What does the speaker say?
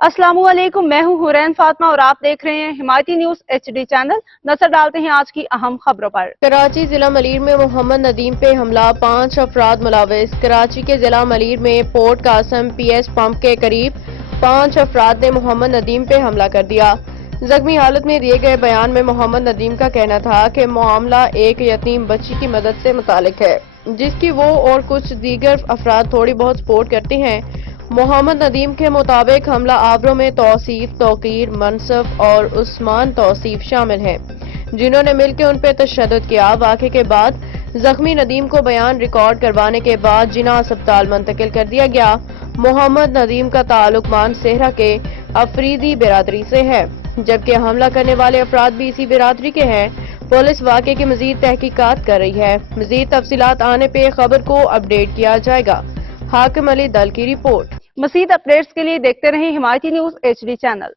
अस्सलामुअलैकुम, मैं हूं हुरैन फातिमा और आप देख रहे हैं हिमायती न्यूज HD चैनल। नजर डालते हैं आज की अहम खबरों पर। कराची जिला मलीर में मोहम्मद नदीम पे हमला, 5 अफराद मुलविस। कराची के जिला मलीर में पोर्ट कासम PS पंप के करीब 5 अफराद ने मोहम्मद नदीम पे हमला कर दिया। जख्मी हालत में दिए गए बयान में मोहम्मद नदीम का कहना था कि मामला एक यतीम बच्ची की मदद से मुतालिक है, जिसकी वो और कुछ दीगर अफराद थोड़ी बहुत सपोर्ट करते हैं। मोहम्मद नदीम के मुताबिक हमला आवरों में तौसीफ, तौकीर, मनसफ और उस्मान तौसीफ शामिल हैं, जिन्होंने मिलकर उन पर तशद्दुद किया। वाक़े के बाद जख्मी नदीम को बयान रिकॉर्ड करवाने के बाद जिना अस्पताल मुंतकिल कर दिया गया। मोहम्मद नदीम का ताल्लुक मानसेहरा के अफरीदी बिरादरी से है, जबकि हमला करने वाले अफराद भी इसी बिरादरी के हैं। पुलिस वाक़े की मजीद तहकीकात कर रही है। मजीद तफसीलात आने पे खबर को अपडेट किया जाएगा। हाकिम अली दल की रिपोर्ट। मज़ीद अपडेट्स के लिए देखते रहें हिमायती न्यूज HD चैनल।